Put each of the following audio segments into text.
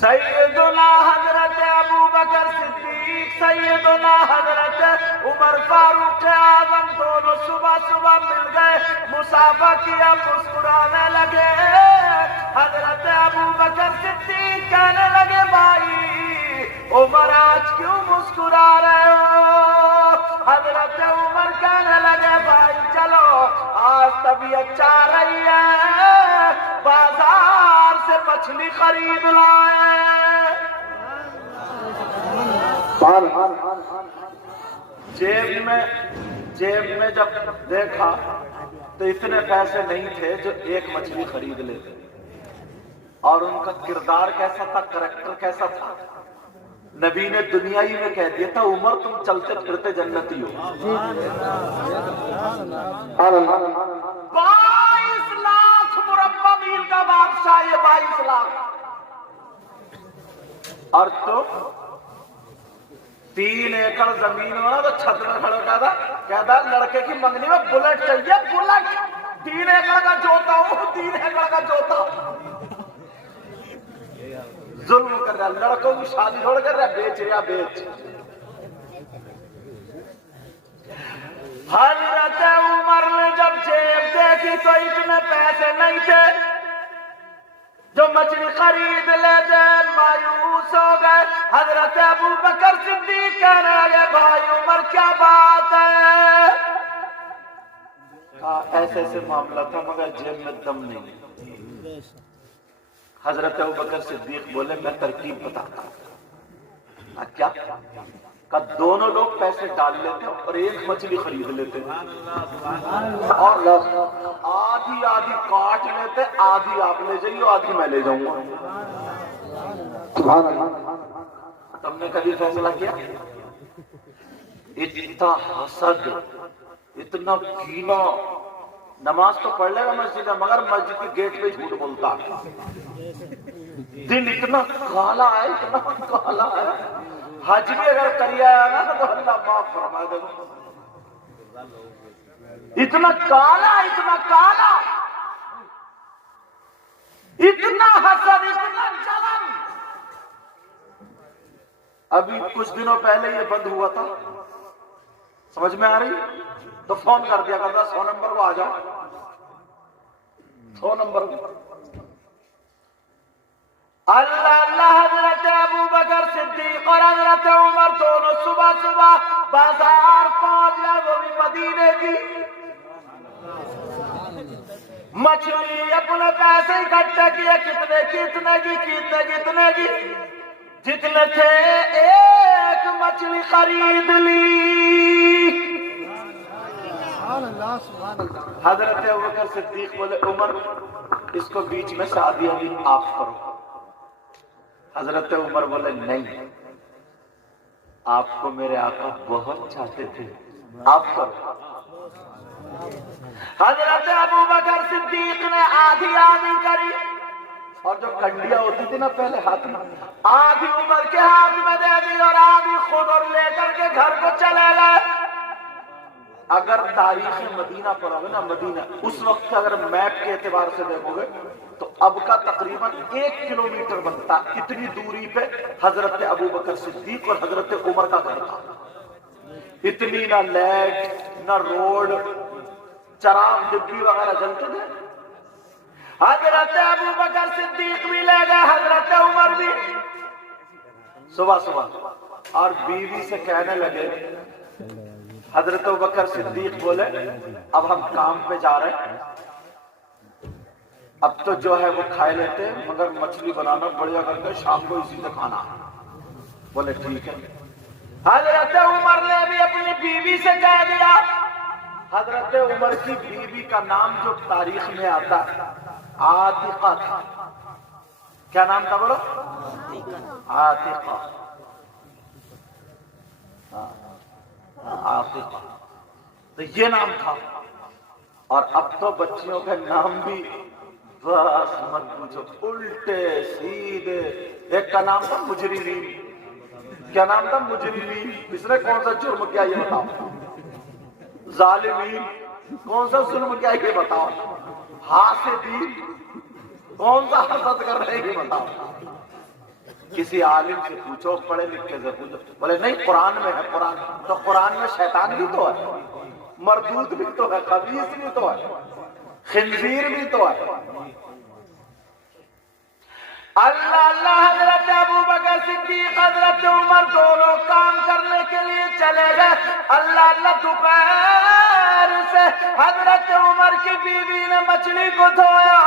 سیدنا حضرت ابو بکر صدیق، سیدنا حضرت عمر فاروق اعظم دونوں صبح صبح مل گئے، مصافحہ کیا، مسکرانے لگے۔ حضرت ابو بکر صدیق کہنے لگے بھائی عمر آج کیوں مسکرا رہے ہو؟ حضرت عمر کہنے لگے بھائی چلو آج طبیعت چاہ رہی ہے بازار سے مچھلی خرید لائے۔ جیب میں جب دیکھا تو اتنے پیسے نہیں تھے جو ایک مچھلی خرید لیتے، اور ان کا کردار کیسا تھا، کریکٹر کیسا تھا، نبی نے دنیا ہی میں کہہ دیا تھا عمر تم چلتے پھرتے جنتی ہو۔ 22 لاکھ مربع میل کا بادشاہ، یہ 22 لاکھ، اور تو 3 ایکڑ زمین ہونا تو چھت میں کھڑا کہتا لڑکے کی منگنی میں بلٹ چاہیے، بلٹ 3 ایکڑ کا جوتا ہوں، 3 ایکڑ کا جوتا ہوں۔ ظلم کر رہا، لڑکوں کی شادی چھوڑ کر رہا، بیچ رہا، بیچ۔ حضرت عمر نے جب جیب دیکھی تو اتنے پیسے نہیں تھے جو مچھلی خرید لیتے، مایوس ہو گئے۔ حضرت ابو بکر صدیق کہنے لگے بھائی عمر کیا بات ہے؟ کہا ایسے ایسے معاملہ تھا مگر جیب میں دم نہیں۔ حضرت ابو بکر صدیق بولے میں ترکیب بتاتا ہوں۔ کیا؟ کہ دونوں لوگ پیسے ڈال لیتے اور ایک مچھلی خرید لیتے اور آدھی آدھی کاٹ لیتے، آدھی آپ لے جائیے آدھی میں لے جاؤں گا۔ تم نے کبھی فیصلہ کیا؟ اتنا حسد، اتنا کینہ، نماز تو پڑھ لے گا مسجد میں مگر مسجد کے گیٹ پہ جھوٹ بولتا ہے، دل اتنا کالا ہے، اتنا کالا ہے۔ حج بھی اگر کری آیا نا تو اللہ معاف فرما دے گا۔ اتنا کالا، اتنا کالا، اتنا حسد، اتنا جلن۔ ابھی کچھ دنوں پہلے یہ بند ہوا تھا، سمجھ میں آ رہی؟ تو فون کر دیا کرتا 100 نمبر کو آ جاؤ، 100 نمبر کو۔ اللہ حضرت ابو بکر صدیق اور حضرت عمر دونوں صبح صبح بازار پہنچ گئے، وہ بھی مدینے کی۔ مچھلی اپنے پیسے اکٹھے کیے، کتنے کی جتنے تھے ایک مچھلی خرید لی۔ حضرت ابو بکر صدیق بولے عمر اس کو بیچ میں سے آدھی آدھی آپ کرو۔ حضرت عمر بولے نہیں، آپ کو میرے آقا بہت چاہتے تھے، آپ کرو۔ حضرت ابو بکر صدیق نے آدھی آدھی کری، اور جو کنڈیاں ہوتی تھی نا پہلے ہاتھ میں، آدھی عمر کے ہاتھ میں دے دی اور آدھی خود اور لے کر کے گھر کو چلے گئے۔ اگر تاریخ مدینہ پڑھو گے نا، مدینہ اس وقت اگر میپ کے اعتبار سے دیکھو گے تو اب کا تقریباً 1 کلومیٹر بنتا، اتنی دوری پہ حضرت ابو بکر صدیق اور حضرت عمر کا گھر تھا۔ اتنی نہ لائٹ نہ روڈ، چراغ ڈبی وغیرہ جلتے تھے۔ حضرت ابو بکر صدیق بھی لے گئے، حضرت عمر بھی صبح صبح، اور بیوی سے کہنے لگے، حضرت ابو بکر صدیق بولے اب ہم کام پہ جا رہے ہیں، اب تو جو ہے وہ کھائے لیتے ہیں مگر مچھلی بنانا بڑھیا کرتے، شام کو اسی سے کھانا۔ بولے ٹھیک ہے۔ حضرت عمر نے بھی اپنی بیوی سے کہہ دیا۔ حضرت عمر کی بیوی کا نام جو تاریخ میں آتا ہے عاتقہ تھا۔ کیا نام تھا بولو؟ عاتقہ، عاتقہ، تو یہ نام تھا۔ اور اب تو بچیوں کا نام بھی بس مت پوچھو، الٹے سیدھے۔ ایک کا نام تھا مجرمین۔ کیا نام تھا؟ مجرمین۔ اس نے کون سا جرم کیا یہ بتاؤ؟ ظالمین، کون سا ظلم کیا یہ بتاؤ؟ حاسدین، کون سا حسد کر رہے یہ بتاؤ؟ کسی عالم سے پوچھو، پڑھے لکھے سے پوچھو، بولے نہیں قرآن میں ہے، قرآن تو قرآن میں شیطان بھی تو ہے، مردود بھی تو ہے، خبیث بھی تو ہے، خنزیر بھی تو ہے۔ اللہ اللہ حضرت ابو بکر صدیق حضرت عمر دونوں کام کرنے کے لیے چلے گئے۔ اللہ اللہ دوپہر سے حضرت عمر کی بیوی نے مچھلی کو دھویا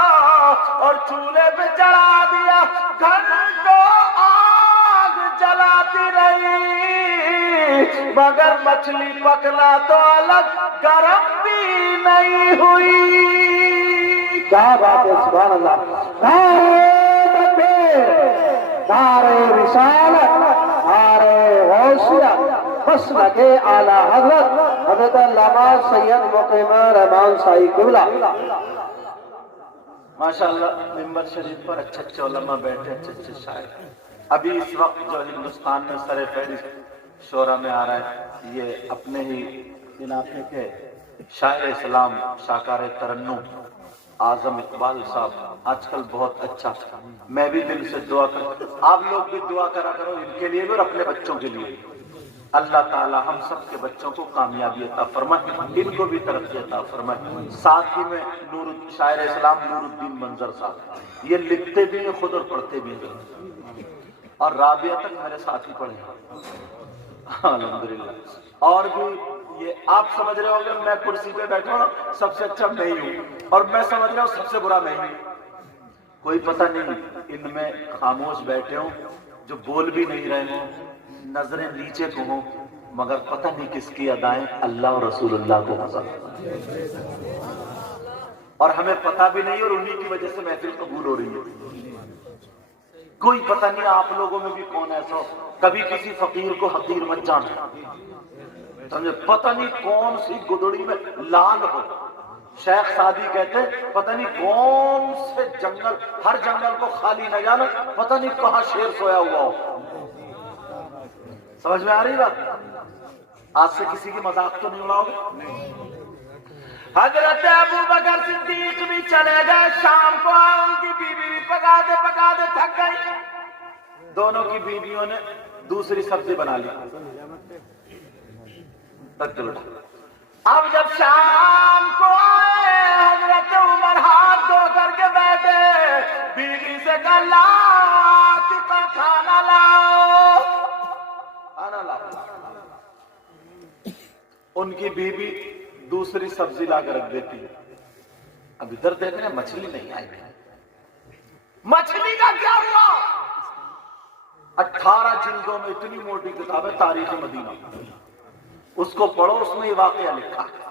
اور چولہے پہ چڑھا دیا، گھنٹوں آگ جلاتی رہی مگر مچھلی پکنا تو الگ، گرم بھی نہیں ہوئی۔ کیا بات ہے، سبحان اللہ۔ نعرہ رسالت، نعرہ غوثیہ، مسلک اعلیٰ حضرت علامہ سید مقیم رحمان سائی قبلہ۔ ماشاءاللہ ممبر شریف پر اچھے اچھے علماء بیٹھے، اچھے اچھے شاعر۔ ابھی اس وقت جو ہندوستان میں سر فہرست شعراء میں آ رہا ہے، یہ اپنے ہی علاقے کے شاعر اسلام شاکار ترنم اعظم اقبال صاحب آج کل بہت اچھا، میں بھی دل سے دعا کرتا ہوں، آپ لوگ بھی دعا کرا کرو ان کے لیے بھی اور اپنے بچوں کے لیے۔ اللہ تعالی ہم سب کے بچوں کو کامیابی عطا فرمائے، ان کو بھی ترقی عطا فرمائے۔ ساتھ ہی میں شاعر اسلام نور الدین منظر صاحب، یہ لکھتے بھی ہیں خود اور پڑھتے بھی ہیں، اور رابعہ تک میرے ساتھ ہی پڑھے ہیں الحمدللہ۔ اور بھی یہ آپ سمجھ رہے ہو گے میں کرسی پہ بیٹھا ہوں سب سے اچھا میں ہی ہوں، اور میں سمجھ رہا ہوں سب سے برا میں ہی، کوئی پتہ نہیں ان میں خاموش بیٹھے ہوں جو بول بھی نہیں رہے ہوں، نظریں نیچے کو ہوں، مگر پتہ نہیں کس کی ادائیں اللہ اور رسول اللہ کو پسند، اور ہمیں پتہ بھی نہیں، اور انہی کی وجہ سے محفل قبول ہو رہی ہے۔ کوئی پتہ نہیں آپ لوگوں میں بھی کون ایسا ہو، کبھی کسی فقیر کو حقیر مت جانا، سمجھے، پتہ نہیں کون سی گدڑی میں لال ہو۔ شیخ سعدی کہتے ہیں پتہ نہیں کون سے جنگل، ہر جنگل کو خالی نہ جانا، پتہ نہیں کہاں شیر سویا ہوا ہو۔ سمجھ میں آ رہی بات؟ آج سے کسی کی مذاق تو نہیں اڑاؤ گے؟ حضرت ابو بکر صدیق بھی چلے گئے، شام کو ان کی بیوی بھی پکاتے پکاتے تھک گئی، دونوں کی بیویوں نے دوسری سبزی بنا لی۔ اب جب شام کو آئے حضرت عمر ہاتھ دھو کر کے بیٹھے، بیوی سے کہا لا عاتقہ کھانا لاؤ، کھانا لاؤ۔ ان کی بیوی دوسری سبزی لا کر رکھ دیتی ہے، اب ادھر دیکھ رہے ہیں مچھلی نہیں آئی، مچھلی کا کیا ہوا؟ 18 جلدوں میں اتنی موٹی کتاب ہے تاریخ مدینہ، اس کو پڑھو، اس میں یہ واقعہ لکھا ہے،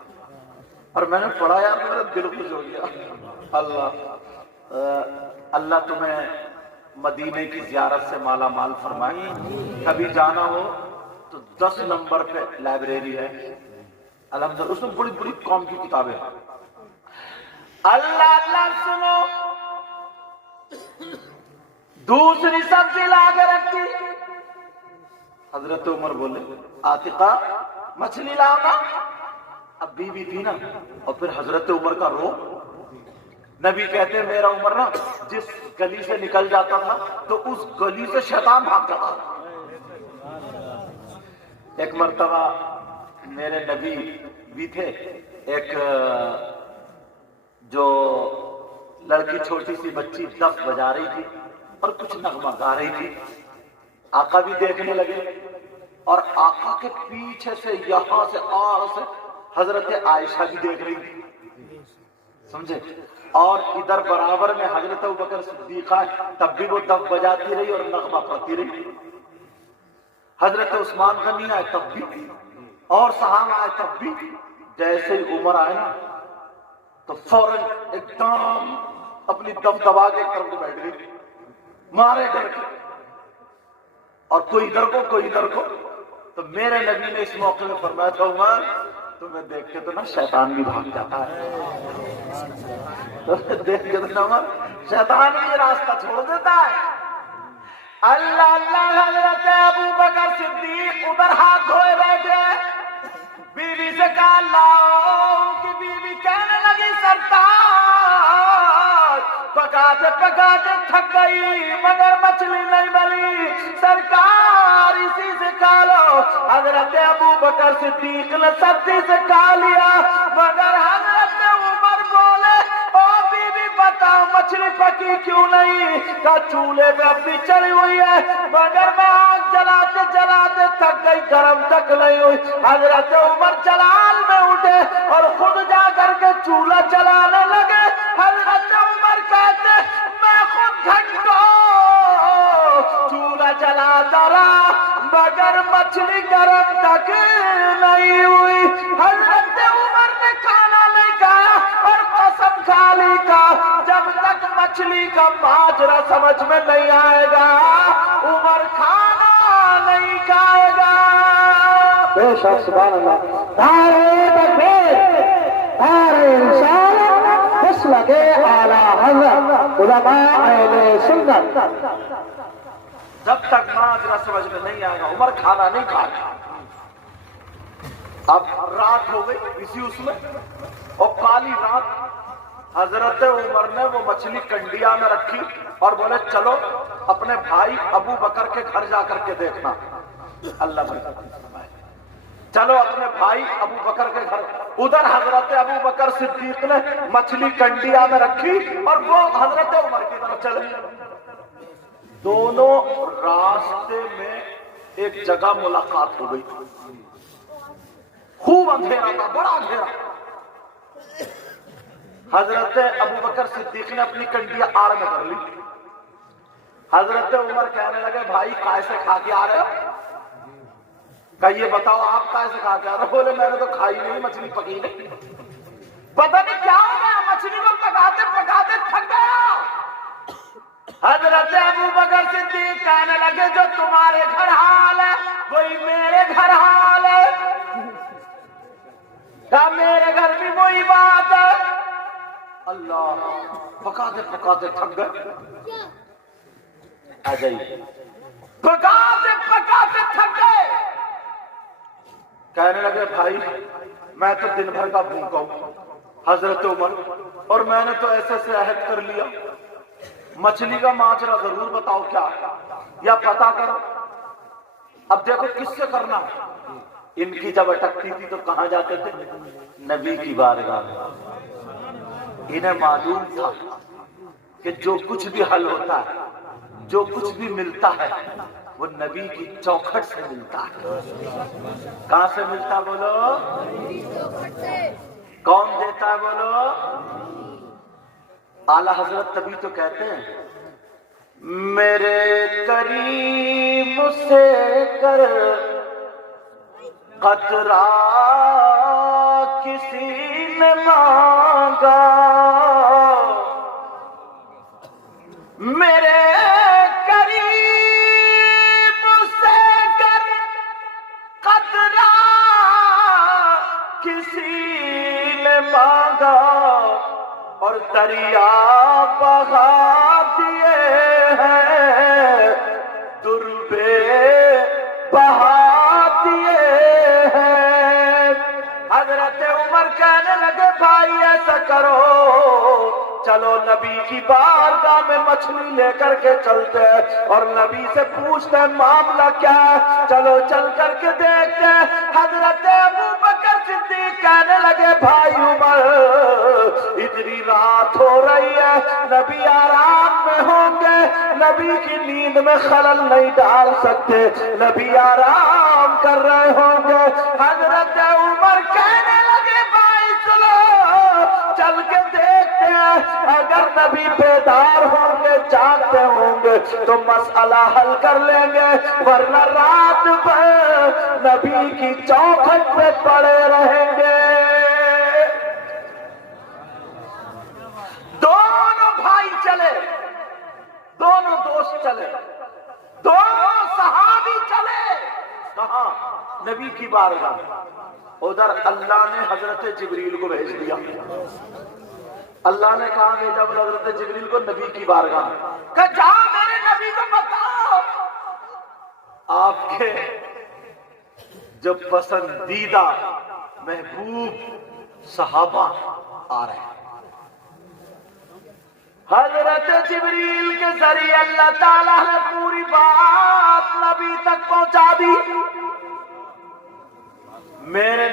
اور میں نے پڑھا یار میرا دل خوش ہو گیا۔ اللہ تمہیں مدینے کی زیارت سے مالا مال فرمائے، کبھی جانا ہو تو 10 نمبر پہ لائبریری ہے الحمدللہ، اس میں بڑی بڑی قوم کی کتابیں ہیں۔ اللہ اللہ سنو، دوسری سبزی لا کے رکھی، حضرت عمر بولے عاتقہ مچھلی لاؤ نا، اب بیوی تھی نا، اور پھر حضرت عمر کا رو، نبی کہتے ہیں میرا عمر نا جس گلی سے نکل جاتا تھا تو اس گلی سے شیطان بھاگ جاتا تھا۔ ایک مرتبہ میرے نبی بھی تھے، ایک جو لڑکی چھوٹی سی بچی دف بجا رہی تھی اور کچھ نغمہ گا رہی تھی، آقا بھی دیکھنے لگے، اور آقا کے پیچھے سے یہاں سے آڑ سے حضرت عائشہ بھی دیکھ رہی تھی، سمجھے، اور ادھر برابر میں حضرت ابوبکر صدیقہ ہے، تب بھی وہ دف بجاتی رہی اور نغمہ پڑھتی رہی، حضرت عثمان غنی آئے تب بھی، اور صحابہ آئے تب بھی۔ جیسے ہی عمر آئے نا تو فوراً ایک دم اپنی دف دبا کے ایک طرف کو بیٹھ گئی، مارے ڈر کے، اور کوئی ادھر کو کوئی ادھر کو۔ تو میرے نبی نے اس موقع میں فرمایا تھا عمر تمہیں دیکھ کے تو نا شیطان بھی بھاگ جاتا ہے، دیکھ کے تو نا عمر شیطان بھی راستہ چھوڑ دیتا ہے۔ اللہ اللہ حضرت ابو بکر صدیق ادھر ہاتھ دھوئے بیٹھے، بیوی سے کہا لاؤ، کہ بیوی کہنے لگی سرتاج پکاتے پکاتے تھک گئی مگر مچھلی نہیں بنی، حضرت ابو بکر صدیق نے سختی سے کہا لیا، مگر حضرت عمر بولے او بی بی بتاؤ مچھلی پکی کیوں نہیں؟ کہا چولہے پہ اپنی چڑھی ہوئی ہے، مگر میں آگ جلاتے جلاتے تھک گئی، گرم تک نہیں ہوئی۔ حضرت عمر جلال میں اٹھے اور خود جا کر کے چولہا جلانے لگے۔ حضرت عمر کہتے میں خود گھنٹوں چولہا جلاتا رہا مگر مچھلی گرم تک نہیں ہوئی۔ حضرت عمر نے کھانا نہیں کھایا اور قسم کھا لی کا جب تک مچھلی کا ماجرا سمجھ میں نہیں آئے گا عمر کھانا نہیں کھائے گا۔ بے شک سبحان اللہ۔ نعرہ تکبیر، نعرہ رسالت، مسلک اعلی حضرت علماء اہل سنت۔ جب تک ماجرا سمجھ میں نہیں آئے گا عمر کھانا نہیں کھائے۔ اب رات ہو گئی اسی اس میں، اور کالی رات حضرت عمر نے وہ مچھلی کنڈیا میں رکھی اور بولے چلو اپنے بھائی ابو بکر کے گھر جا کر کے دیکھنا۔ اللہ برکت فرمائے۔ چلو اپنے بھائی ابو بکر کے گھر، ادھر حضرت ابو بکر صدیق نے مچھلی کنڈیا میں رکھی اور وہ حضرت عمر کی طرف چلے۔ دونوں راستے میں ایک جگہ ملاقات ہو گئی، خوب اندھیرا تھا، بڑا اندھیرا۔ حضرت ابو بکر صدیق نے اپنی کنڈیا آڑ میں کر لی۔ حضرت عمر کہنے لگے بھائی کائے سے کھا کے آ رہے ہو؟ کہ یہ بتاؤ آپ کائے سے کھا کے آ رہے ہو؟ بولے میں نے تو کھائی نہیں، مچھلی پکی نہیں۔ پتہ نہیں کیا ہو گیا، مچھلی کو پکاتے پکاتے تھک گیا۔ حضرت ابو بکر صدیق کہنے لگے جو تمہارے گھر حال ہے وہی میرے گھر حال ہے۔ کہا میرے گھر بھی وہی بات ہے۔ اللہ، پکاتے پکاتے تھک گئے، آ جائیے، پکاتے پکاتے تھک گئے۔ کہنے لگے بھائی میں تو دن بھر کا بھوکا ہوں حضرت عمر، اور میں نے تو ایسے سے عہد کر لیا، مچھلی کا ماجرا ضرور بتاؤ کیا یا پتا کرو۔ اب دیکھو کس سے کرنا، ان کی جب اٹکتی تھی تو کہاں جاتے تھے؟ نبی کی بارگاہ میں۔ انہیں معلوم تھا کہ جو کچھ بھی حل ہوتا ہے، جو کچھ بھی ملتا ہے وہ نبی کی چوکھٹ سے ملتا ہے۔ کہاں سے ملتا بولو؟ کون دیتا ہے بولو؟ اعلی حضرت تبھی تو کہتے ہیں میرے کریم سے کر قطرہ کسی نے مانگا، میرے کریم سے کر قطرہ کسی نے مانگا، اور دریا بہا دیے ہیں، دربے بہا دیے ہیں۔ حضرت عمر کہنے لگے بھائی ایسا کرو چلو نبی کی بارگاہ میں مچھلی لے کر کے چلتے ہیں اور نبی سے پوچھتے ہیں معاملہ کیا ہے، چلو چل کر کے دیکھتے ہیں۔ حضرت ابو بکر صدیق کہنے لگے بھائی عمر اتنی رات ہو رہی ہے، نبی آرام میں ہوں گے، نبی کی نیند میں خلل نہیں ڈال سکتے، نبی آرام کر رہے ہوں گے۔ حضرت عمر کہنے لگے بھائی چلو چل کے دیکھتے ہیں، اگر نبی بیدار ہوں گے جاگتے ہوں گے تو مسئلہ حل کر لیں گے، ورنہ رات بھر نبی کی چوکھٹ پہ پڑے رہیں گے۔ دونوں بھائی چلے، دونوں دوست چلے، دونوں صحابی چلے، کہاں؟ نبی کی بارگاہ۔ ادھر اللہ نے حضرت جبریل کو بھیج دیا۔ اللہ نے کہا بھیجا بول حضرت جبریل کو نبی کی بارگاہ میں، کہ جا میرے نبی کو بتاؤ آپ کے جو پسندیدہ محبوب صحابہ آ رہے ہیں۔ حضرت جبریل کے ذریعے اللہ تعالیٰ نے پوری بات نبی تک پہنچا دی۔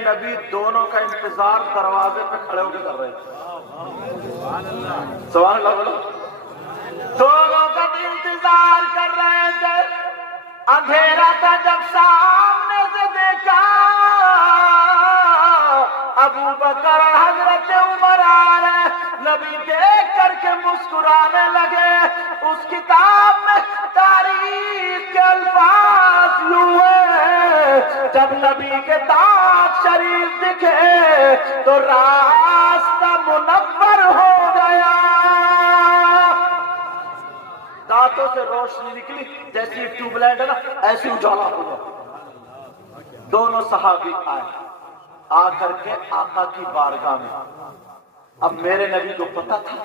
نبی دونوں کا انتظار دروازے پہ کھڑے ہو کے کر رہے تھے. سبحان اللہ بولو. دونوں کا انتظار کر رہے تھے. اندھیرا تھا جب سامنے سے دیکھا ابو بکر اور حضرت عمر آ رہے. نبی دیکھ کر کے مسکرانے لگے. اس کتاب میں تاریخ کے الفاظ یوں ہیں جب نبی کے دانت شریف دکھے تو راستہ منور ہو گیا. دانتوں سے روشنی نکلی جیسی ٹیوب لائٹ ہے نا ایسی اجالا ہو گیا. دونوں صحابی آئے آ کر کے آقا کی بارگاہ میں. اب میرے نبی کو پتا تھا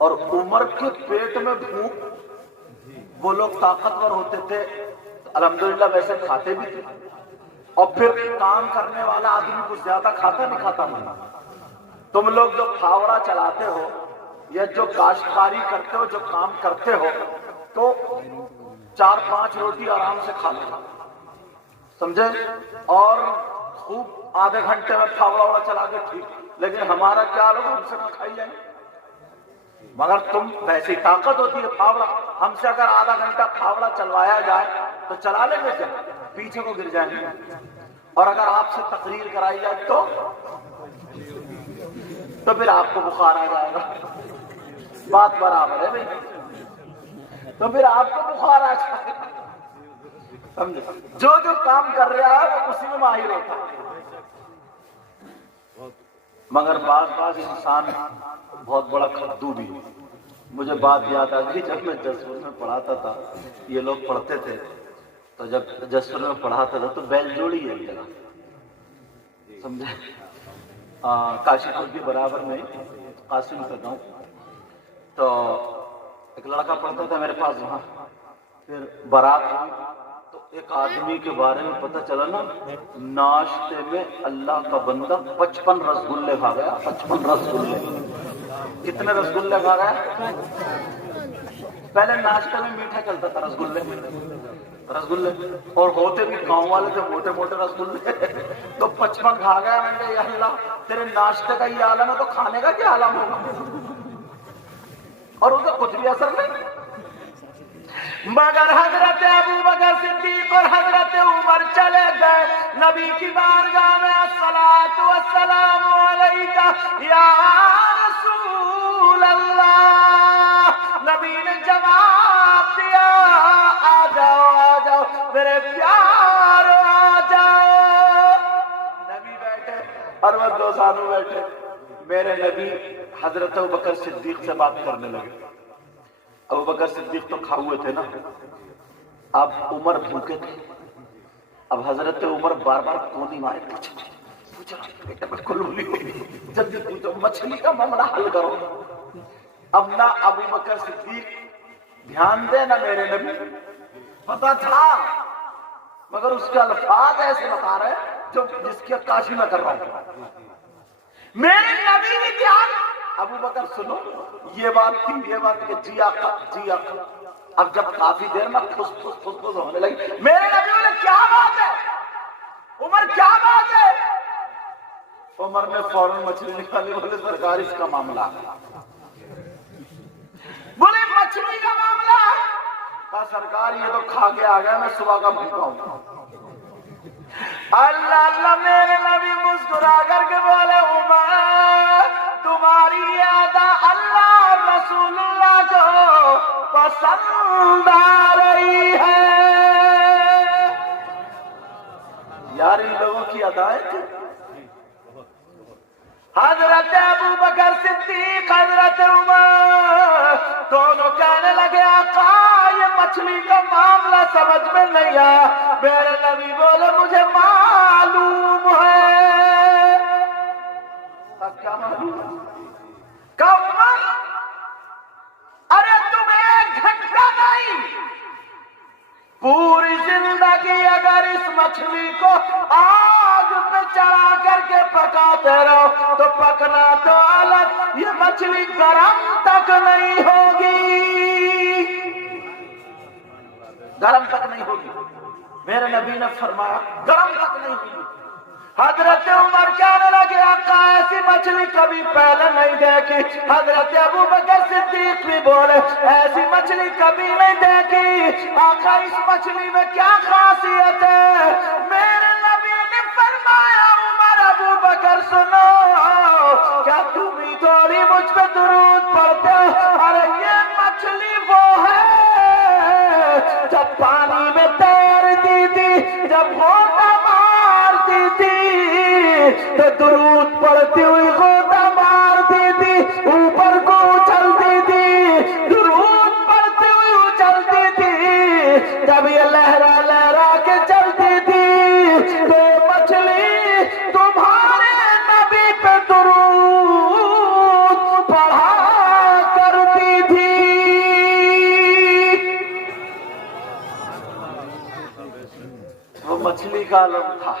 اور عمر کے پیٹ میں بھوک. وہ لوگ طاقتور ہوتے تھے الحمدللہ ویسے کھاتے بھی تھے اور پھر کام کرنے والا آدمی کچھ زیادہ کھاتا نہیں کھاتا نہیں. تم لوگ جو پھاوڑا چلاتے ہو یا جو کاشتکاری کرتے ہو جو کام کرتے ہو تو 4-5 روٹی آرام سے کھا لو سمجھے اور خوب آدھے گھنٹے میں پھاوڑا چلا کے ٹھیک. لیکن ہمارا کیا لوگ ہم سے نہ کھائی جائیں مگر تم ویسی طاقت ہوتی ہے پھاوڑا. ہم سے اگر آدھا گھنٹہ پھاوڑا چلوایا جائے تو چلا لیں گے کیا پیچھے کو گر جائیں گے. اور اگر آپ سے تقریر کرائی جائے تو پھر آپ کو بخار آ جائے گا. بات برابر ہے بھائی. تو پھر آپ کو بخار آ جائے گا. سمجھے جو کام کر رہا ہے وہ اسی میں ماہر ہوتا ہے. مگر بعض انسان بہت بڑا کھدو بھی. مجھے بات یاد آ گئی جب میں جسور میں پڑھاتا تھا. یہ لوگ پڑھتے تھے تو جب جسور میں پڑھاتا تھا تو بیل جوڑی ہے جگہ سمجھے کاشی پور کے برابر میں قاسم کا گاؤں. تو ایک لڑکا پڑھتا تھا میرے پاس وہاں. پھر بارات ہوئی تو ایک آدمی کے بارے میں پتہ چلا نا ناشتے میں اللہ کا بندہ 55 رسگلے کھا گیا. 55 رسگلے. کتنے رسگلے کھا گیا؟ پہلے ناشتے میں میٹھا چلتا تھا رسگلے اور ہوتے بھی گاؤں والے تھے موٹے موٹے رسگلے. تو 55 کھا گیا. میں نے کہا یا اللہ تیرے ناشتے کا یہ عالم ہے تو کھانے کا کیا عالم ہوگا. اور اسے کچھ بھی اثر نہیں. مگر حضرت ابو بکر صدیق اور حضرت عمر چلے گئے نبی کی بارگاہ میں. الصلاۃ والسلام علیکہ یا رسول اللہ. نبی نے جواب دیا آ جاؤ میرے پیارو آ جاؤ. نبی بیٹھے اور وہ دو ساتھ بیٹھے. میرے نبی حضرت ابو بکر صدیق سے بات کرنے لگے. ابو بکر صدیق تو کھا ہوئے تھے نا. اب عمر بھوکے تھے. اب حضرت عمر بار بار کونی مارے پوچھا جلدی پوچھو مچھلی کا معاملہ حل کرو. اب نہ ابو بکر صدیق دھیان دے نہ میرے نبی. پتا تھا مگر اس کے الفاظ ایسے بتا رہے جو جس کی عکاسی میں کر رہا ہوں. میرے نبی بھی دھیان. ابو بکر سنو یہ بات کہ جی آقا. اب جب کافی دیر میں پھس ہونے لگی میرے نبی بولے کیا بات ہے عمر کیا بات ہے. عمر نے فوراً مچھلی نکالی. بولے سرکار اس کا معاملہ ہے. بولے مچھلی کا معاملہ ہے. کہا سرکار یہ تو کھا کے آ گیا میں صبح کا بھوکا ہوں. اللہ میرے نبی مسکرا کر کے بولے عمر تمہاری ادا اللہ رسول اللہ کو پسند آ رہی ہے. یار ان لوگوں کی ادائیں تھی. حضرت ابو بکر صدیق حضرت عمر دونوں کہنے لگے آقا یہ مچھلی کا معاملہ سمجھ میں نہیں آیا. میرے نبی بولے مجھے معلوم ہے. کیا معلوم ہے؟ عمر ارے تم 1 گھنٹہ نہیں پوری زندگی اگر اس مچھلی کو آگ پہ چڑھا کر کے پکاتے رہو تو پکنا تو الگ یہ مچھلی گرم تک نہیں ہوگی. گرم تک نہیں ہوگی. میرے نبی نے فرمایا گرم تک نہیں ہوگی. حضرت عمر کہنے لگے آقا ایسی مچھلی کبھی پہلے نہیں دیکھی. حضرت ابو بکر صدیق بھی بولے ایسی مچھلی کبھی نہیں دیکھی. آقا اس مچھلی میں کیا خاصیت ہے؟ میرے نبی نے فرمایا عمر ابو بکر سنو، کیا تم ہی تھوڑی مجھ پہ درود پڑھتے ہو؟ ارے یہ مچھلی وہ ہے جب پانی میں تیرتی تھی، جب غوطہ مارتی تھی تو درود پڑھتی ہوئی غوطہ مارتی تھی، اوپر کو اچھلتی تھی، درود پڑھتی ہوئی اچھلتی تھی. جب یہ لہرا لہرا کے چلتی تھی تو مچھلی تمہارے نبی پہ درود پڑھا کرتی تھی. وہ مچھلی کا عالم تھا.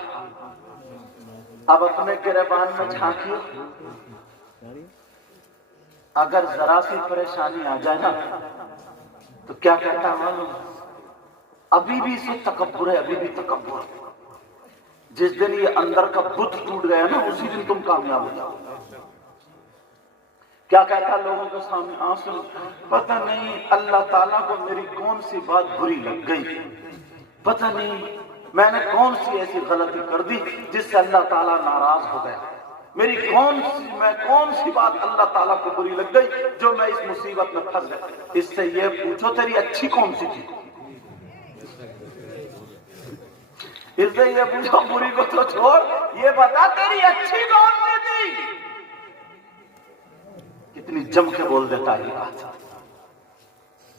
اب اپنے گریبان میں جھانکیے، اگر ذرا سی پریشانی آ جائے نا تو کیا کہتا ہے معلوم؟ ابھی بھی اسے تکبر ہے، ابھی بھی تکبر. جس دن یہ اندر کا بت ٹوٹ گیا نا اسی دن تم کامیاب ہو جاؤ. کیا کہتا لوگوں کے سامنے آنسو، پتہ نہیں اللہ تعالیٰ کو میری کون سی بات بری لگ گئی، پتہ نہیں میں نے کون سی ایسی غلطی کر دی جس سے اللہ تعالیٰ ناراض ہو گیا، میری کون سی بات اللہ تعالیٰ کو بری لگ گئی جو میں اس مصیبت میں پھنس گیا. اس سے یہ پوچھو تیری اچھی کون سی تھی؟ اس سے یہ پوچھو بری کو تو چھوڑ، یہ بتا تیری اچھی کون سی تھی. کتنی جم کے بول دیتا ہے یہ بات.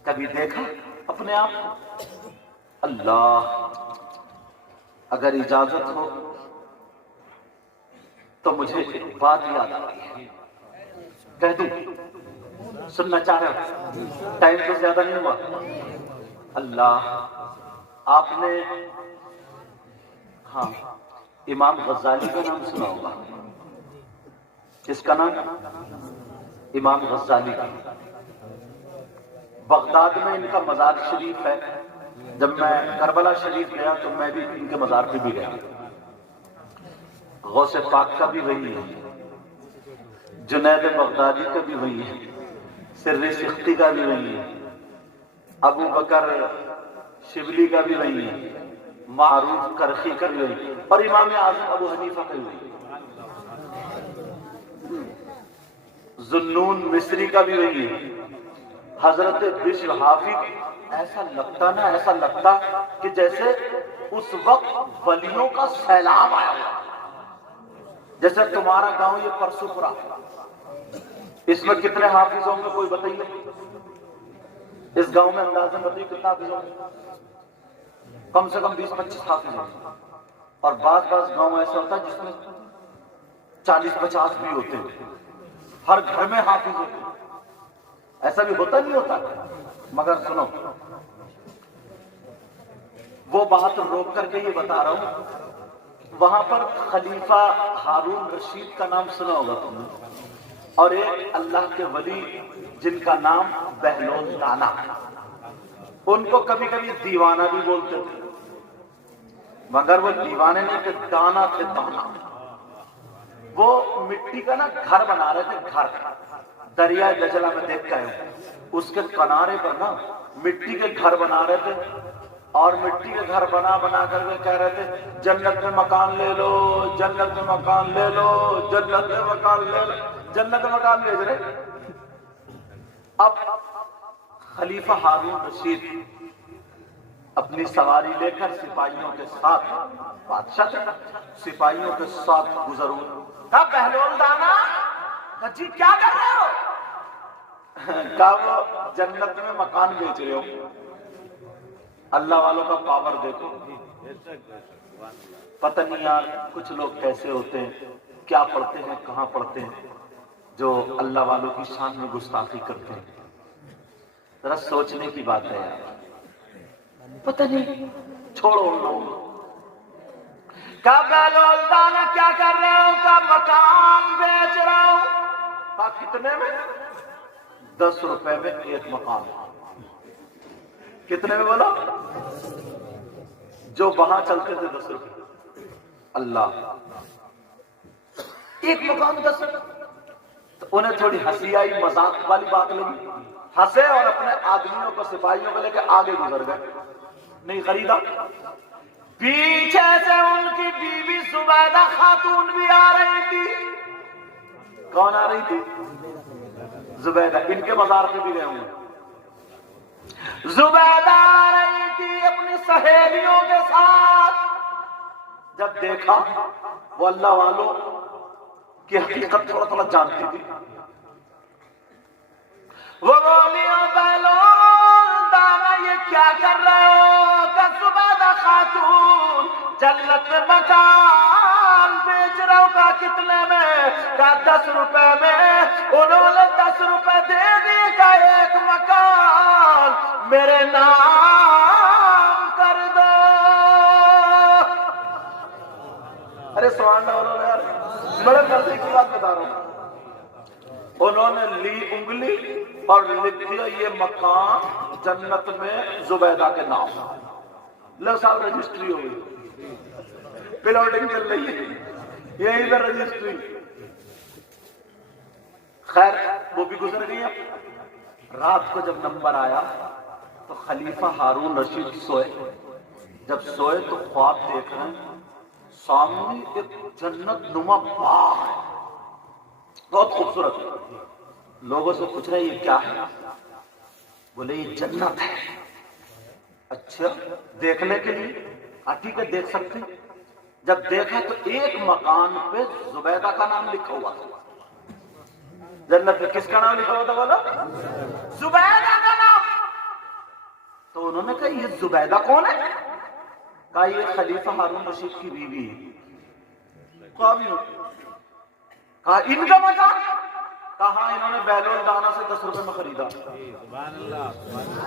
کبھی دیکھا اپنے آپ کو؟ اللہ اگر اجازت ہو تو مجھے ایک بات یاد آتی ہے، کہہ دوں؟ سننا چاہ رہے ہو؟ ٹائم تو زیادہ نہیں ہوا. اللہ آپ نے ہاں امام غزالی کا نام سنا ہوگا. کس کا نام؟ امام غزالی کا. بغداد میں ان کا مزار شریف ہے. جب میں کربلا شریف گیا تو میں بھی ان کے مزار پہ بھی گیا. غوث پاک کا بھی وہی ہے، جنید بغدادی کا بھی وہی ہے، سر سختی کا بھی وہی ہے، ابو بکر شبلی کا بھی وہی ہے، معروف کرخی کا بھی وہی ہے، اور امام اعظم ابو حنیفہ کا بھی وہی ہے. ذنون مصری کا بھی وہی ہے. حضرت بشر حافظ ایسا لگتا کہ جیسے اس وقت ولیوں کا سیلاب آیا ہوا، جیسے تمہارا گاؤں یہ پرسو پورا. اس میں کتنے حافظ ہوں گے کوئی بتائیے؟ اس گاؤں میں اندازہ بتائیے کتنا حافظ ہوں گے؟ کم سے کم 20-25 حافظ ہوں گے. اور بعض گاؤں ایسا ہوتا ہے جس میں 40-50 بھی ہوتے ہیں، ہر گھر میں حافظ ہوتے ہیں. ایسا بھی ہوتا نہیں ہوتا. مگر سنو، وہ بات روک کر کے یہ بتا رہا ہوں، وہاں پر خلیفہ ہارون رشید کا نام سنا ہوگا تم نے، اور ایک اللہ کے ولی جن کا نام بہلول دانا. ان کو کبھی کبھی دیوانہ بھی بولتے تھے، مگر وہ دیوانے نہیں تھے، دانا تھے، دانا. وہ مٹی کا نا گھر بنا رہے تھے، گھر دریائے دجلہ میں دیکھ کے اس کے کنارے پر نا مٹی کے گھر بنا رہے تھے، اور مٹی کے گھر بنا کر کے کہہ رہے تھے جنت میں مکان لے لو، جنت میں مکان لے لو، جنت میں مکان لے لو، جنت میں مکان بھیج رہے. اب خلیفہ ہارون رشید اپنی سواری لے کر سپاہیوں کے ساتھ، بادشاہ تھے، سپاہیوں کے ساتھ گزر ہوئے. کہا بہلول دانا، جی کیا کر رہے ہو؟ کہا وہ جنت میں مکان بیچ رہے ہو. اللہ والوں کا پاور دیکھو. پتہ نہیں یار کچھ لوگ کیسے ہوتے ہیں، کیا پڑھتے ہیں، کہاں پڑھتے ہیں، جو اللہ والوں کی شان میں گستاخی کرتے ہیں. ذرا سوچنے کی بات ہے یار. پتہ نہیں، چھوڑو ان لوگوں کو. کہا بہلول دانا کیا کر رہے ہو؟ کہا مکان بیچ رہا ہوں. کہا کتنے میں؟ 10 روپے میں ایک مکان. کتنے میں بولا؟ جو وہاں چلتے تھے 10 روپے. اللہ ایک مقام دس تو انہیں تھوڑی ہنسی آئی، مذاق والی بات لگی، ہنسے اور اپنے آدمیوں کو سپاہیوں کو لے کے آگے گزر گئے، نہیں خریدا۔ پیچھے سے ان کی بیوی زبیدہ خاتون بھی آ رہی تھی۔ کون آ رہی تھی؟ زبیدہ، ان کے مزار پہ بھی گئے ہوں۔ زبیدہ آ رہی تھی اپنی سہیلیوں کے ساتھ۔ جب دیکھا وہ اللہ والوں کی حقیقت تھوڑا تھوڑا جانتی تھی، وہ بولی او بیلول دانا یہ کیا کر رہے ہو؟ کہ زبیدہ خاتون جنت میں مکان بیچ رہا ہوں۔ کا کتنے میں؟ کا 10 روپے میں۔ انہوں نے 10 روپے دے دی کا ایک مکان میرے نام کر دو۔ ارے سبحان اللہ یار، بڑے مرضی کی بات بتا رہا ہوں۔ انہوں نے لی انگلی اور لکھ دیا یہ مکان جنت میں زبیدہ کے نام۔ لو صاحب رجسٹری ہو گئی، پلاٹنگ چل رہی ہے، یہی پر رجسٹری۔ خیر وہ بھی گزر گئی۔ رات کو جب نمبر آیا تو خلیفہ ہارون رشید سوئے۔ جب سوئے تو خواب دیکھ رہے ہیں، سامنے ایک جنت نما باغ ہے، بہت خوبصورت۔ لوگوں سے پوچھ رہے یہ کیا ہے؟ بولے یہ جنت ہے۔ اچھا دیکھنے کے لیے؟ ٹھیک ہے دیکھ سکتے۔ جب دیکھا تو ایک مکان پہ زبیدہ کا نام لکھا ہوا تھا۔ جنت میں کس کا نام لکھا ہوا تھا؟ بولو زبیدہ کا نام۔ تو انہوں نے کہا یہ زبیدہ کون ہے؟ کہا یہ خلیفہ ہارون رشید کی بیوی ہے۔ کہا ان کا مکان؟ کہا انہوں نے بیلول دانا سے 10 روپے میں خریدا۔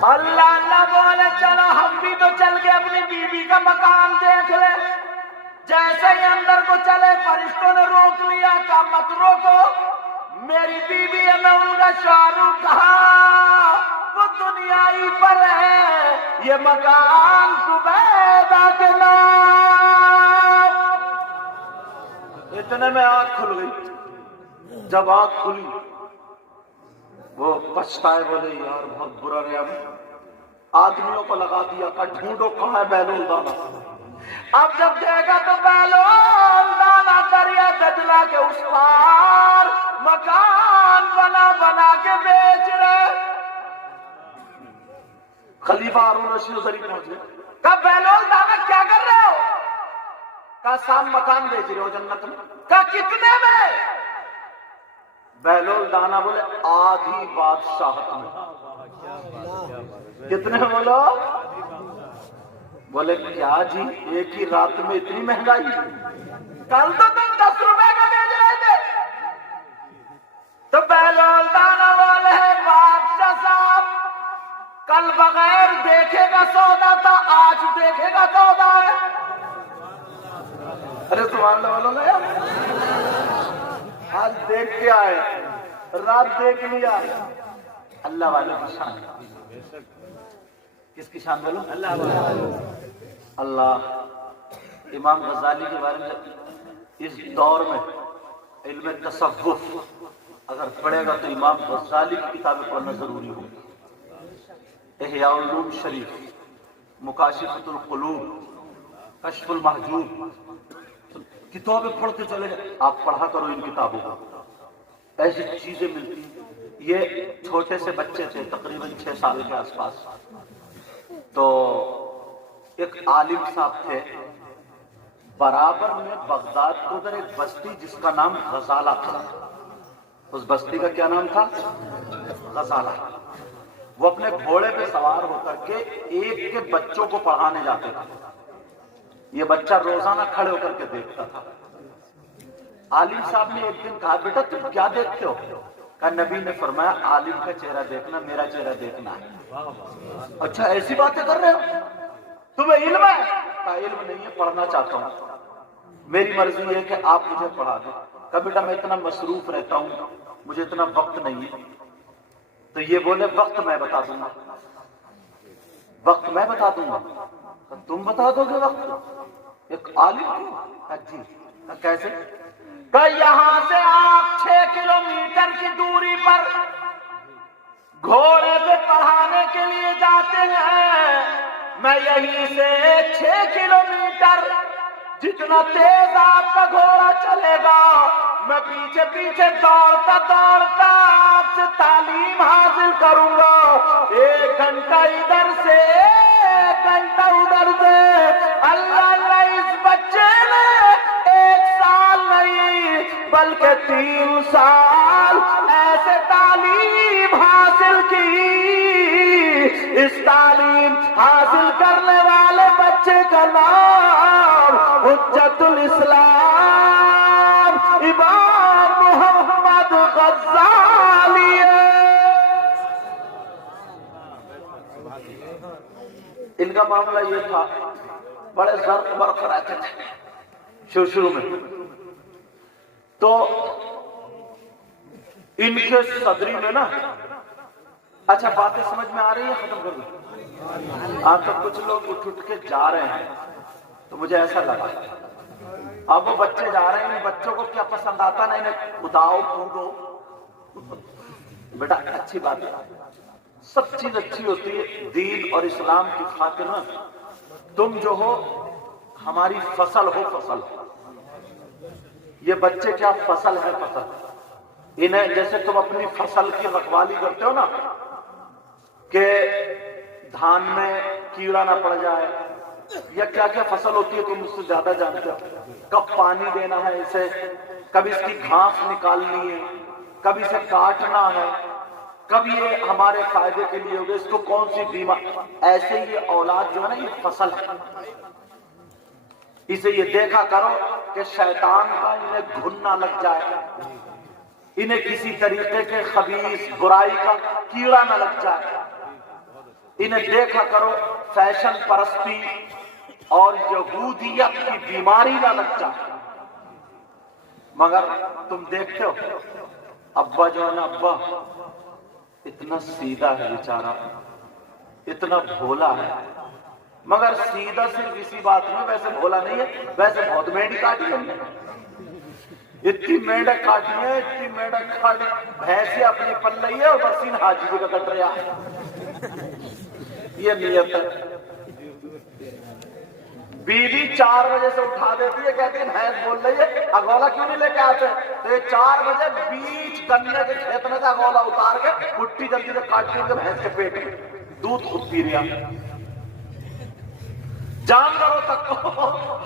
اللہ اللہ بولے چلو ہم بھی تو چل کے اپنی بیوی کا مکان دیکھ لیں۔ جیسے ہی اندر کو چلے فرشتوں نے روک لیا، کہا مت روکو، میری بیوی ہے، میں ان کا شوہر ہوں۔ کہا وہ دنیا ہی پر ہے، یہ مکان زبیدہ کے نام۔ اتنے میں آنکھ کھل گئی۔ جب آنکھ کھلی وہ پچھتائے، بولے یار بہت برا رہا میں، آدمیوں کو لگا دیا کہ ڈھونڈو کہاں ہے بیلول دانا۔ اب جب دیکھا تو بیلول دانا دریا دجلہ کے اس پار مکان بنا بنا کے بیچ رہے۔ خلیفہ ہارون رشید ادھر پہنچ گئے۔ کہا بیلول دانا کیا کر رہے ہو؟ کہا سام مکان بیچ رہے ہو جنت میں۔ کہا کتنے میں؟ بیلول دانا بولے آدھی بادشاہت میں۔ کتنے بولو؟ بولے کیا جی ایک ہی رات میں اتنی مہنگائی؟ کل تو تم 10 روپے کا بیچ رہے تھے۔ تو بیلول دانا بولے بادشاہ صاحب کل بغیر دیکھے گا سودا تھا، آج دیکھے گا سودا ہے۔ ارے سبحان اللہ بولو نا یار، آج دیکھ کے آئے، رات دیکھ لیا۔ اللہ والوں کی شان۔ کس کی شان بولو؟ اللہ والوں۔ اللہ امام غزالی کے بارے میں اس دور میں علم تصوف اگر پڑھے گا تو امام غزالی کی کتابیں پڑھنا ضروری ہوگی۔ احیاء العلوم شریف، مکاشفۃ القلوب، کشف المحجوب، کتابیں پڑھتے چلے جائیں۔ آپ پڑھا کرو ان کتابوں کو، ایسی چیزیں ملتی۔ یہ چھوٹے سے بچے تھے تقریباً 6 سال کے آس پاس، تو ایک عالم صاحب تھے برابر میں بغداد کے ادھر ایک بستی جس کا نام غزالہ تھا۔ اس بستی کا کیا نام تھا؟ غزالہ۔ وہ اپنے گھوڑے پہ سوار ہو کر کے ایک کے بچوں کو پڑھانے جاتے تھے۔ یہ بچہ روزانہ کھڑے ہو کر کے دیکھتا تھا۔ عالم صاحب نے ایک دن کہا بیٹا تم کیا دیکھتے ہو؟ کہا نبی نے فرمایا عالم کا چہرہ دیکھنا میرا چہرہ دیکھنا ہے۔ اچھا ایسی باتیں کر رہے ہو؟ تمہیں علم ہے؟ کہا علم نہیں ہے، پڑھنا چاہتا ہوں، میری مرضی ہے کہ آپ مجھے پڑھا دیں۔ کہا بیٹا میں اتنا مصروف رہتا ہوں، مجھے اتنا وقت نہیں ہے۔ تو یہ بولے وقت میں بتا دوں گا، وقت میں بتا دوں گا۔ تم بتا دو گے وقت؟ ایک عالم کو جی کیسے کہ یہاں سے آپ 6 کلومیٹر کی دوری پر گھوڑے پہ پڑھانے کے لیے جاتے ہیں، میں یہیں سے 6 کلومیٹر جتنا تیز آپ کا گھوڑا چلے گا میں پیچھے پیچھے دوڑتا دوڑتا آپ سے تعلیم حاصل کروں گا، 1 گھنٹہ ادھر سے 1 گھنٹہ ادھر سے۔ اللہ اللہ اس بچے نے 1 سال نہیں بلکہ 3 سال ایسے تعلیم حاصل کی۔ اس تعلیم حاصل کرنے والے بچے کا نام حجت الاسلام امام محمد غزالی ہے۔ ان کا معاملہ یہ تھا، بڑے ضرب برق رہتے تھے شروع میں، تو ان کے صدری میں نا، اچھا باتیں سمجھ میں آ رہی ہے؟ ختم کر دوں۔ آپ تو کچھ لوگ اٹھ کے جا رہے ہیں تو مجھے ایسا لگا اب وہ بچے جا رہے ہیں، ان بچوں کو کیا پسند آتا نا، انہیں اٹھاؤ پھونکو۔ بیٹا اچھی بات ہے، سب چیز اچھی ہوتی ہے، دین اور اسلام کی خاطر نا تم جو ہو ہماری فصل ہو، فصل۔ یہ بچے کیا فصل ہے، فصل۔ انہیں جیسے تم اپنی فصل کی رکھوالی کرتے ہو نا کہ دھان میں کیڑا نہ پڑ جائے، یا کیا کیا فصل ہوتی ہے تم اس سے زیادہ جانتے ہو، کب پانی دینا ہے اسے، کب اس کی گھاس نکالنی ہے، کب اسے کاٹنا ہے، کب یہ ہمارے فائدے کے لیے ہوگا، اس کو کون سی بیمار۔ ایسے ہی یہ اولاد جو ہے نا یہ فصل ہے، اسے یہ دیکھا کرو کہ شیطان کا انہیں گھن نہ لگ جائے، انہیں کسی طریقے کے خبیث برائی کا کیڑا نہ لگ جائے، انہیں دیکھا کرو فیشن پرستی اور یہودیت کی بیماری نہ لگ جائے۔ مگر تم دیکھتے ہو ابا جو ہے نا، ابا اتنا سیدھا ہے بیچارہ، اتنا بھولا ہے، مگر سیدھا صرف اسی بات میں، ویسے بھولا نہیں ہے، ویسے بہت مینڈی کاٹی ہے، اتنی مینڈک کاٹی ہے، اتنی مینڈک کاٹی، بھینسیں اپنی پل رہی ہے اور برسین حاجی بھی کا کٹ رہا ہے۔ یہ نیت ہے۔ بیوی 4 بجے سے اٹھا دیتی ہے، کہتی ہے بھینس بول رہی ہے، اگولا کیوں نہیں لے کے آتے؟ تو یہ 4 بجے بیچ گنے کے کھیت میں سے اگولا اتار کے پٹی جلدی سے کاٹ کے بھینس کے پیٹ میں دودھ خود پی رہا، جانوروں تک کو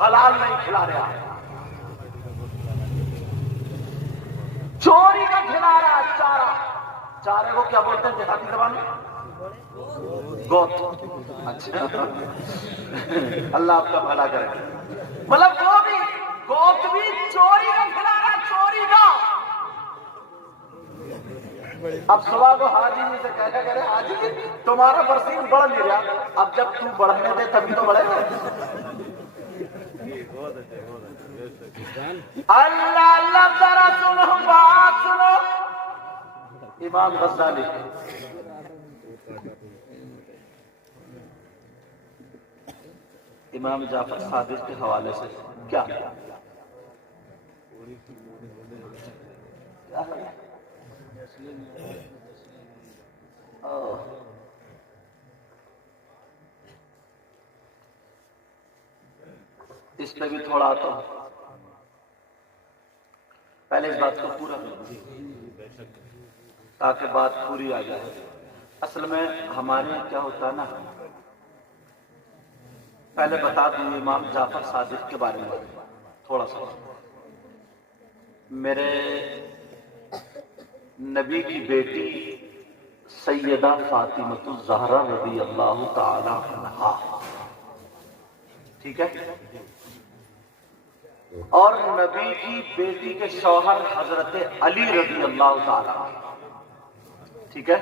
حلال نہیں کھلا رہا، چوری کا کھلا رہا چارہ۔ چارے کو کیا بولتے ہیں دیہاتی زبان میں؟ گوت۔ اچھا اللہ آپ کا بھلا کرے، مطلب وہ بھی گوت بھی چوری کا کھلا رہا، چوری کا۔ اب صبح کو حاجی جی سے کہا کرے، حاجی جی تمہارا برسین بڑھ نہیں رہا، اب جب تم بڑھنے دے تبھی تو بڑھے گا۔ اللہ اللہ ذرا سنو، بات سنو، امام غزالی امام جعفر صادق کے حوالے سے کیا اس پہ بھی تھوڑا آتا ہوں، پہلے اس بات کو پورا کر دیں تاکہ بات پوری آ جائے۔ اصل میں ہمارے یہاں کیا ہوتا ہے نا، پہلے بتا دوں امام جعفر صادق کے بارے میں تھوڑا سا۔ میرے نبی کی بیٹی سیدہ فاطمۃ الزہرا رضی اللہ تعالی عنہا، ٹھیک ہے، اور نبی کی بیٹی کے شوہر حضرت علی رضی اللہ تعالی عنہ، ٹھیک ہے،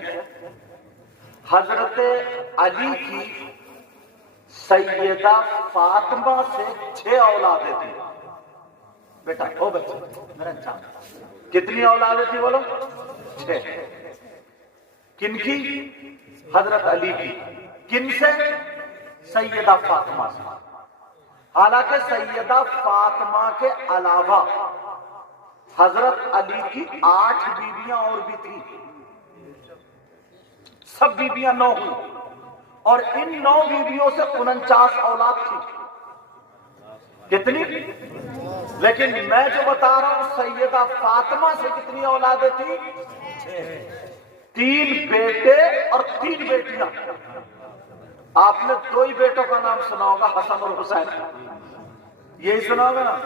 حضرت علی کی سیدہ فاطمہ سے 6 اولادیں تھیں۔ بیٹا او بچہ میرا جان، کتنی اولادیں تھی بولو؟ 6۔ کن کی؟ حضرت علی کی۔ کن سے؟ سیدہ فاطمہ سے۔ حالانکہ سیدہ فاطمہ کے علاوہ حضرت علی کی 8 بیویاں اور بھی تھیں، سب بیویاں 9 ہوئی، اور ان 9 بیویوں سے 49 اولاد تھی۔ کتنی؟ لیکن میں جو بتا رہا ہوں سیدہ فاطمہ سے کتنی اولادیں تھیں؟ 3 بیٹے اور 3 بیٹیاں۔ آپ نے 2 ہی بیٹوں کا نام سنا ہوگا، حسن اور حسین، یہی سنا ہوگا نا،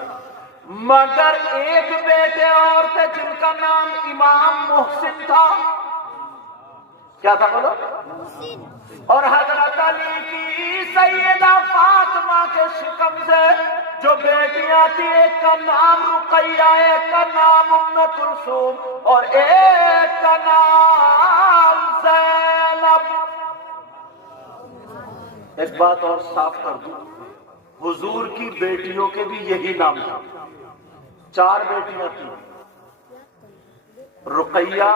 مگر 1 بیٹے اور تھے جن کا نام امام محسن تھا۔ کیا تھا بولو؟ اور حضرت علی کی سیدہ فاطمہ کے شکم سے جو بیٹیاں تھی، ایک کا نام رقیہ، ایک کا نام ام کلثوم اور ایک کا نام زینب۔ ایک بات اور صاف کر دوں، حضور کی بیٹیوں کے بھی یہی نام تھا۔ 4 بیٹیاں تھیں، رقیہ،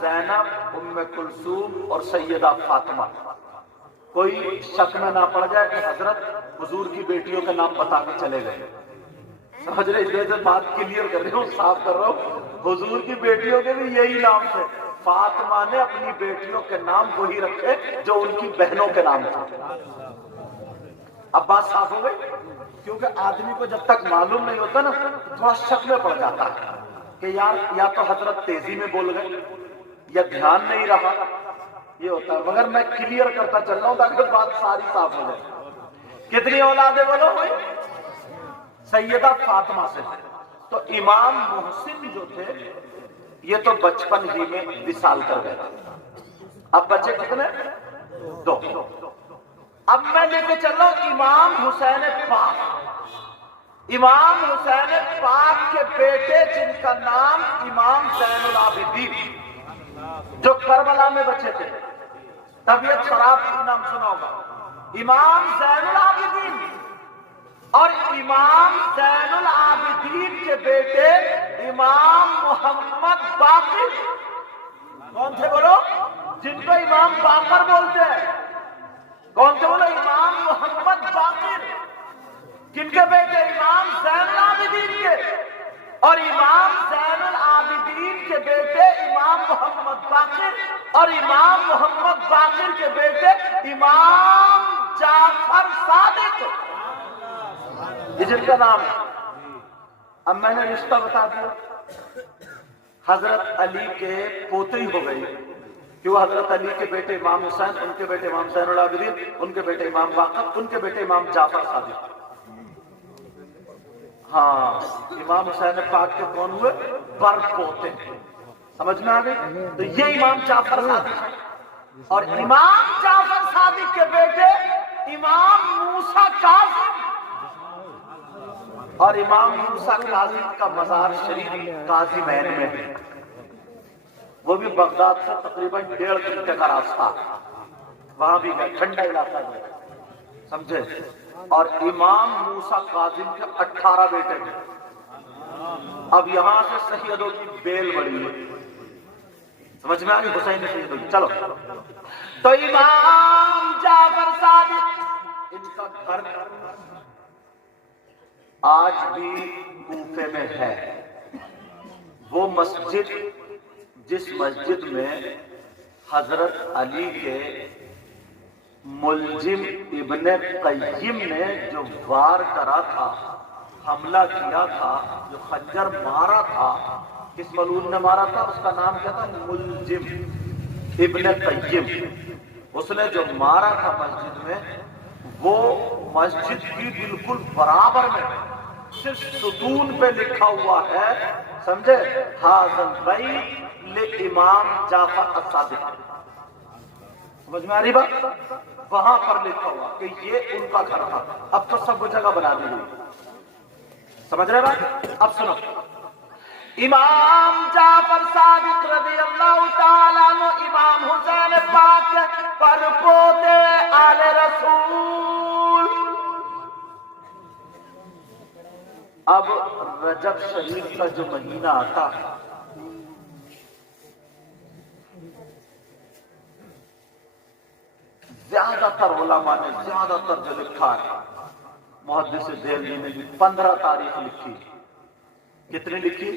زینب، ام کلثوم اور سیدہ فاطمہ۔ کوئی شک میں نہ پڑ جائے کہ حضرت حضور کی بیٹیوں کے نام بتا کے چلے گئے۔ سمجھ رہے؟ اس لیے سے بات کلیئر کر رہا ہوں، صاف کر رہا ہوں، حضور کی بیٹیوں کے بھی یہی نام تھے۔ فاطمہ نے اپنی بیٹیوں کے نام وہی رکھے جو ان کی بہنوں کے نام تھے۔ اب بات صاف ہو گئی؟ کیونکہ آدمی کو جب تک معلوم نہیں ہوتا نا تھوڑا شک میں پڑ جاتا ہے کہ یار یا تو حضرت تیزی میں بول گئے یا دھیان نہیں رہا، یہ ہوتا ہے۔ مگر میں کلیئر کرتا چل رہا ہوں تاکہ بات ساری صاف ہو جائے۔ کتنی اولادیں بولو بھائی؟ سیدہ فاطمہ سے۔ تو امام محسن جو تھے یہ تو بچپن ہی میں وصال کر گئے۔ اب بچے کتنے؟ 2۔ اب میں لے کے چل رہا ہوں امام حسین پاک۔ امام حسین پاک کے بیٹے جن کا نام امام زین العابدین، جو کربلا میں بچے تھے، طبیعت خراب کا نام سنا ہوگا، امام زین العابدین اور امام زین العابدین کے بیٹے امام محمد باقر۔ کون تھے بولو؟ جن کو امام باقر بولتے ہیں، کون تھے بولو؟ امام محمد باقر۔ کن کے بیٹے؟ امام زین العابدین کے، اور امام زین العابدین کے بیٹے امام محمد باقر، اور امام محمد باقر کے بیٹے امام جعفر صادق، یہ جن کا نام ہے۔ اب میں نے رشتہ بتا دیا، حضرت علی کے پوتے ہی ہو گئے، کیوں؟ حضرت علی کے بیٹے امام حسین، ان کے بیٹے امام زین العابدین، ان کے بیٹے امام باقر، ان کے بیٹے امام جعفر صادق۔ ہاں، امام حسین پاک کے کون ہوئے؟ پر پوتے۔ سمجھ میں آ گئی؟ تو یہ امام جعفر صادق ہے، اور امام جعفر صادق کے بیٹے امام موسیٰ کاظم، اور امام موسیٰ کاظم کا مزار شریف قاظمین میں ہے، وہ بھی بغداد سے تقریباً 1.5 گھنٹے کا راستہ، وہاں بھی گئے، ٹھنڈا علاقہ ہے، سمجھے؟ اور امام موسیٰ کاظم کے 18 بیٹے ہیں۔ اب یہاں سے سیدوں کی بیل بڑی ہے، سمجھ میں آگئی؟ حسین سیدوں کی۔ چلو، تو امام جعفر صادق، ان کا گھر آج بھی کوفے میں ہے۔ وہ مسجد جس مسجد میں حضرت علی کے ملزم ابن قیم نے جو وار کرا تھا، حملہ کیا تھا، جو خنجر مارا تھا، کس ملعون نے مارا تھا؟ اس کا نام کیا تھا؟ ملزم ابن قیم۔ اس نے جو مارا تھا مسجد میں، وہ مسجد کی بالکل برابر میں صرف ستون پہ لکھا ہوا ہے، سمجھے؟ ھذا البیت لامام جعفر الصادق۔ سمجھ میں آ رہی بات؟ وہاں پر لکھا ہوا کہ یہ ان کا گھر تھا۔ اب تو سب جگہ بنا دی گئی، سمجھ رہے بات؟ اب سنو، امام جعفر صادق رضی اللہ تعالیٰ عنہ امام حسین پاک پر پوتے آل رسول۔ اب رجب شریف کا جو مہینہ آتا ہے، زیادہ تر علماء نے زیادہ تر جو لکھا ہے، محدث دہلوی نے بھی 15 تاریخ لکھی. کتنی لکھی؟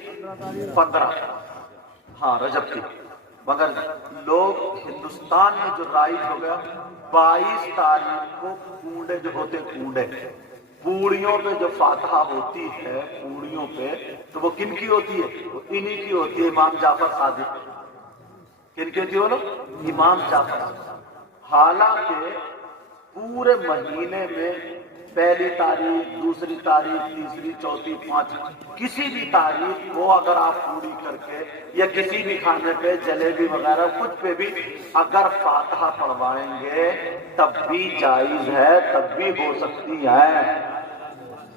15. ہاں رجب کی. مگر لوگ ہندوستان میں جو رائج ہو گیا 22 تاریخ کو کنڈے جو ہوتے کنڈے پوڑیوں پہ جو فاتحہ ہوتی ہے پوڑیوں پہ تو وہ کن کی ہوتی ہے؟ وہ انہی کی ہوتی ہے امام جعفر صادق. کن کی ہوتی ہے وہ لوگ؟ امام جعفر. حالانکہ پورے مہینے میں پہلی تاریخ دوسری تاریخ تیسری چوتھی پانچویں کسی بھی تاریخ کو اگر آپ پوری کر کے یا کسی بھی کھانے پہ جلیبی وغیرہ کچھ پہ بھی اگر فاتحہ پڑھوائیں گے تب بھی جائز ہے, تب بھی ہو سکتی ہے.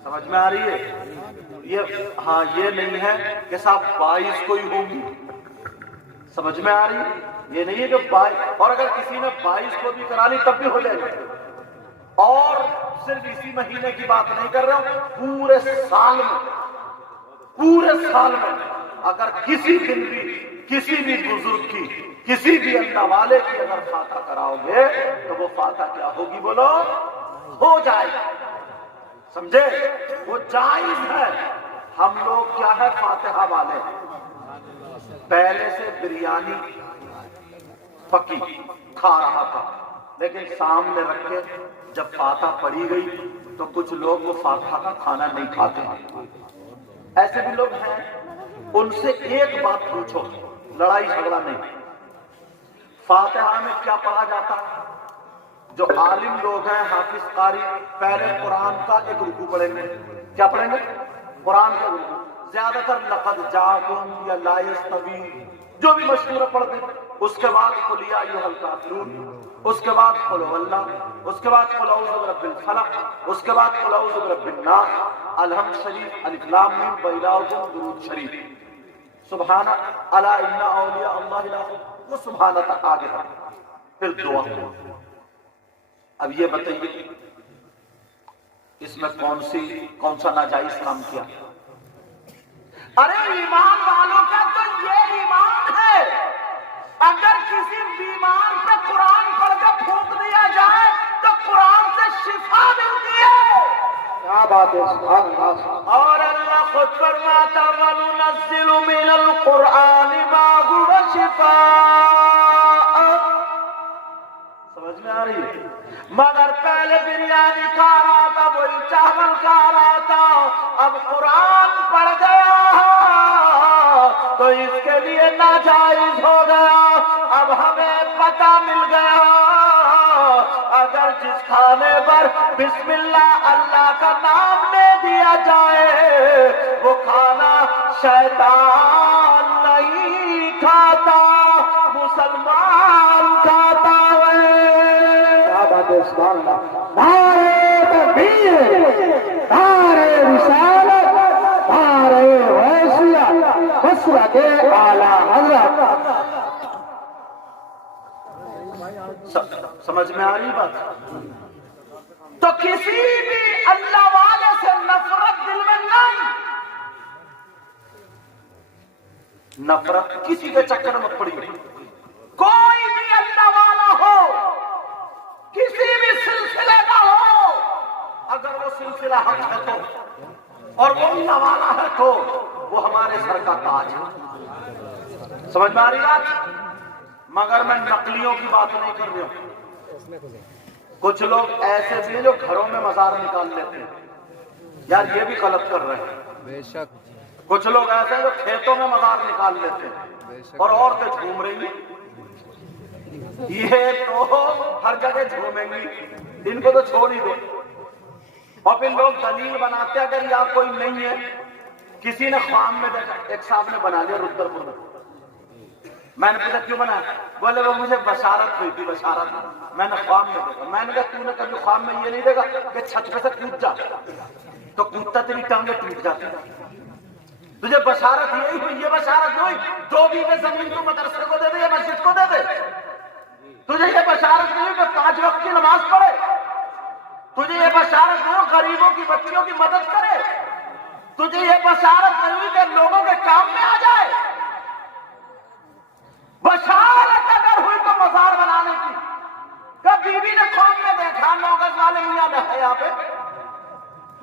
سمجھ میں آ رہی ہے یہ؟ ہاں یہ نہیں ہے کہ صاحب 22 کو ہی ہوگی. سمجھ میں آ رہی ہے؟ یہ نہیں ہے کہ 22 اور اگر کسی نے 22 کو بھی کرا لی تب بھی ہو جائے گا. اور صرف اسی مہینے کی بات نہیں کر رہا ہوں, پورے سال میں اگر کسی دن بھی کسی بھی بزرگ کی کسی بھی اللہ والے کی اگر فاتحہ کراؤ گے تو وہ فاتحہ کیا ہوگی بولو؟ ہو جائے گا. سمجھے؟ وہ جائز ہے. ہم لوگ کیا ہے فاتحہ والے, پہلے سے بریانی پکی کھا رہا تھا لیکن سامنے رکھ کے جب فاتحہ پڑھی گئی تو کچھ لوگ وہ فاتحہ کا کھانا نہیں کھاتے. ایسے بھی لوگ ہیں, ان سے ایک بات پوچھو, لڑائی جھگڑا نہیں. فاتحہ میں کیا پڑھا جاتا؟ جو عالم لوگ ہیں حافظ قاری پہلے قرآن کا ایک رکوع پڑھیں گے. کیا پڑھیں گے؟ قرآن کا رکوع. زیادہ تر لقد جاءکم یا لا یستوی جو بھی مشہور پڑھ دیں. اس کے بعد قل یا ایھا الکافرون, اس کے بعد قل هو اللہ, اس کے بعد قل اعوذ برب الفلق, اس کے بعد قل اعوذ برب الناس, الحمد شریف, الف لام میم, وإلہکم درود شریف, سبحان الا ان اولیاء اللہ لا خوف, وہ سبحان تک آگے تک, پھر دعا. اب یہ بتائیے اس میں کون سا ناجائز کام کیا؟ ارے ایمان والوں کا تو یہ ایمان ہے, اگر کسی بیمار پہ قرآن پڑھ کے پھونک دیا جائے تو قرآن سے شفا ملتی ہے. کیا بات ہے, سبحان اللہ. اور اللہ خود فرماتا وَنُنَزِّلُ مِنَ الْقُرْآنِ مَا هُوَ شِفَاءٌ. سمجھ میں آ رہی ہے؟ مگر پہلے بریانی کھا رہا تھا, وہی چاول کھا رہا تھا, اب قرآن پڑھ گیا تو اس کے لیے ناجائز ہو گیا. اب ہمیں پتہ مل گیا اگر جس کھانے پر بسم اللہ اللہ کا نام لے دیا جائے وہ کھانا شیطان نہیں کھاتا, مسلمان کھاتا ہے. کیا بات ہے, سبحان اللہ. نعرہ تکبیر, نعرہ رسالت, نعرہ حیثیت, مسلک اعلی حضرت. سمجھ میں آ رہی بات؟ تو کسی بھی اللہ والے سے نفرت دل میں نہیں, نفرت کسی کے چکر میں پڑی. کوئی بھی اللہ والا ہو, کسی بھی سلسلے کا ہو, اگر وہ سلسلہ حق ہے تو اور وہ اللہ والا ہے تو وہ ہمارے سر کا تاج ہے. سمجھ میں آ رہی بات؟ مگر میں نقلیوں کی بات نہیں کر رہا ہوں. کچھ لوگ ایسے بھی ہیں جو گھروں میں مزار نکال لیتے ہیں, یار یہ بھی غلط کر رہے ہیں. بے شک. کچھ لوگ ایسے ہیں جو کھیتوں میں مزار نکال لیتے ہیں اور عورتیں جھوم رہی ہیں. یہ تو ہر جگہ جھومیں گی, ان کو تو چھوڑ ہی دو. اور پھر لوگ دلیل بناتے ہیں اگر یہاں کوئی نہیں ہے. کسی نے خواب میں دیکھا, ایک صاحب نے بنا لیا رودرپور میں. میں نے پوچھا کیوں بنا؟ بولے وہ مجھے بشارت ہوئی تھی, بشارت. میں نے خواب میں دیکھا. میں نے کہا تو نے کبھی خواب میں یہ نہیں دیکھا کہ چھت پہ سے کود جا تو کودتا تیری ٹانگیں ٹوٹ جاتی. تجھے بشارت یہی ہوئی, یہ بشارت ہوئی 2 بیگھے زمین کو مدرسے کو دے دے یا مسجد کو دے دے. تجھے یہ بشارت نہیں کہ 5 وقت کی نماز پڑھے. تجھے یہ بشارت ہو غریبوں کی بچیوں کی مدد کرے. تجھے یہ بشارت نہیں کہ لوگوں کے کام میں آ جائے. بشارت اگر ہوئی تو مزار بنانے کی. کہ بیوی نے خواب میں دیکھا 9 گز والے میاں نے ہے یہاں پہ,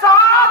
7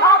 7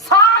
7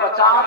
50,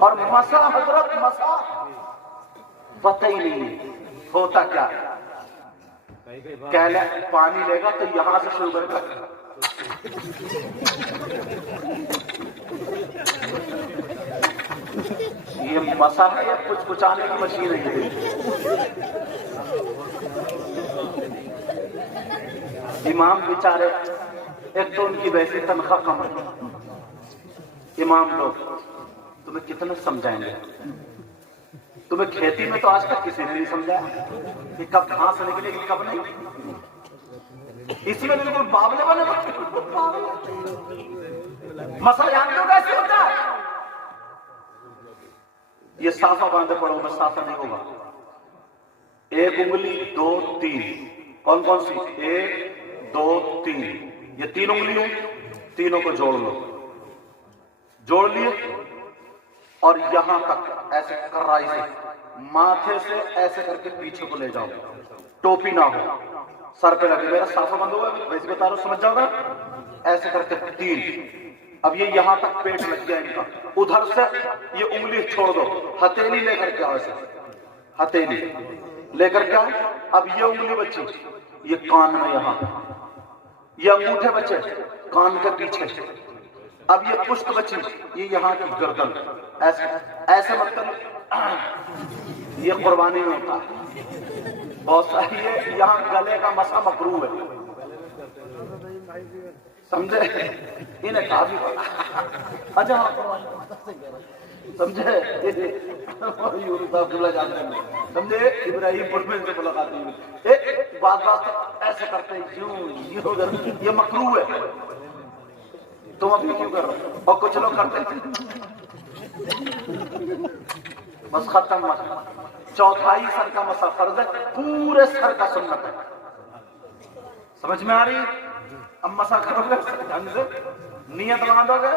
اور مسا حضرت مسا پتہ ہی نہیں ہوتا کیا، کہلے پانی لے گا تو یہاں سے شروع کرے گا، یہ مسا ہے یا کچھ کچانے کی مشین ہے؟ امام بیچارے، ایک تو ان کی ویسی تنخواہ کم ہے، امام لوگ تمہیں کتنے سمجھائیں گے؟ تمہیں کھیتی میں تو آج تک کسی نے نہیں سمجھایا کہ کب گھاس نکلے گی کب نہیں، اس میں بالکل بابلے بنے، مسا جانتے ہو کیسے ہوتا ہے؟ یہ صافہ باندھے پڑھو میں صافہ نہیں ہوگا، ایک انگلی دو تین، کون کون سی؟ ایک دو تین، یہ تین انگلیوں، تینوں کو جوڑ لو، جوڑ لیے اور یہاں تک ایسے کرائی سے ماتھے سے ایسے کر کے پیچھے کو لے جاؤ، ٹوپی نہ ہو، سر پہ لگے، میرا صافہ بند ہوگا ویسے بتا رہا ہوں سمجھ جاؤ گا، ایسے کر کے تین، اب یہ یہاں تک پیٹ لگ گیا ان کا، ادھر سے یہ انگلی چھوڑ دو، ہتھیلی لے کر کے آؤ، ایسے ہتھیلی لے کر کے آؤ، اب یہ انگلی بچی یہ کان میں یہاں، یہ انگوٹھے بچے کان کے پیچھے، اب یہ پشت بچی یہ یہاں کی گردن، ایسے ایسے مطلب یہ قربانی میں ہوتا ہے بہت ساری، یہ یہاں گلے کا مسا مکروہ ہے، سمجھے؟ انہیں کافی پڑا، اچھا سمجھے؟ سمجھے ابراہیم پور میں سے ملاقات ہوئی، بات ایسے کرتے یوں یہ مکروہ ہے، تم ابھی کیوں کر رہے ہو؟ اور کچھ لوگ کرتے ہیں بس ختم مسا، چوتھائی سر کا مسا فرض ہے، پورے سر کا سنت ہے، سمجھ میں آ رہی؟ اب مسا کرو گے ڈھنگ سے، نیت باندھو گے،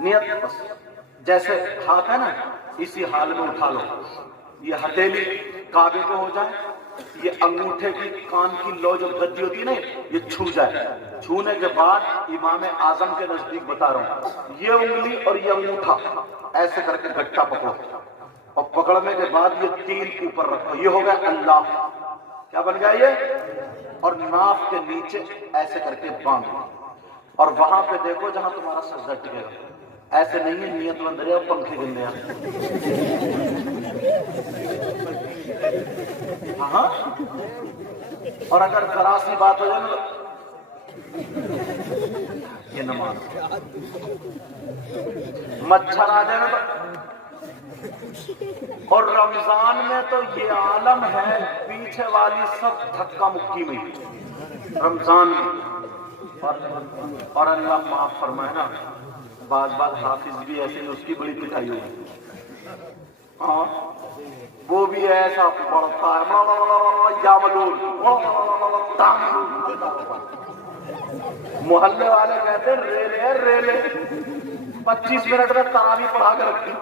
نیت بس جیسے ہاتھ ہے نا اسی حال میں اٹھا لو، یہ ہتھیلی کعبے کو ہو جائے، یہ انگوٹھے کی کان کی لو جو گدی ہوتی ہے نا یہ چھو جائے، چھونے کے بعد امام اعظم کے نزدیک بتا رہا ہوں، یہ انگلی اور یہ انگوٹھا ایسے کر کے گٹھا پکڑو، اور پکڑنے کے بعد یہ تین اوپر رکھو، یہ ہو گیا اللہ، کیا بن گیا یہ؟ اور ناف کے نیچے ایسے کر کے باندھو، اور وہاں پہ دیکھو جہاں تمہارا سجدہ ٹکے گا، ایسے نہیں ہے نیت بند رہے اور پنکھے گندے ہیں، ہاں، اور اگر ذرا سی بات ہو جائے یہ نماز، مچھر آ جائے تو، اور رمضان میں تو یہ عالم ہے پیچھے والی سب دھکا مکی میں رمضان میں، اور اللہ معاف فرمائے نا، بعض حافظ بھی ایسے اس کی بڑی پٹائی ہوگی، ہاں وہ بھی ایسا پڑھتا ہے محلے والے کہتے ہیں ریلے ریلے، 25 منٹ میں تراویح پڑھا کے رکھی،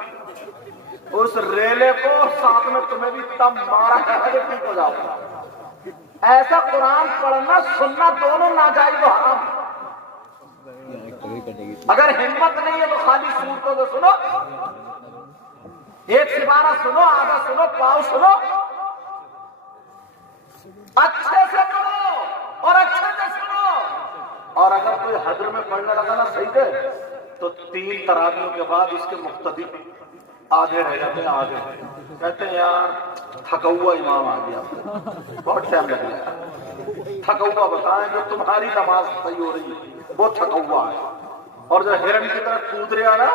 اس ریلے کو ساتھ میں تمہیں بھی تب مارا ہے کہ ٹھیک ہو جاؤ، ایسا قرآن پڑھنا سننا دونوں ناجائز و حرام، اگر ہمت نہیں ہے تو خالی صورتوں کو سنو، ایک سپارہ سنو، آدھا سنو، پاؤ سنو، اچھے سے پڑھو اور اچھے سے سنو، اور اگر کوئی حضر میں پڑھنے لگا نا صحیح ہے تو 3 تراویحوں کے بعد اس کے مقتدی آدھے رہ جاتے ہیں، آدھے کہتے ہیں یار تھکا ہوا امام آ گیا، بہت ٹائم لگ گیا، تھکا ہوا بتائیں جو تمہاری نماز صحیح ہو رہی ہے وہ تھکا ہوا ہے، اور جو ہرن کی طرح کود رہا نا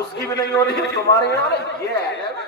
اس کی بھی نہیں ہو رہی ہے، تمہاری یہ ہے نا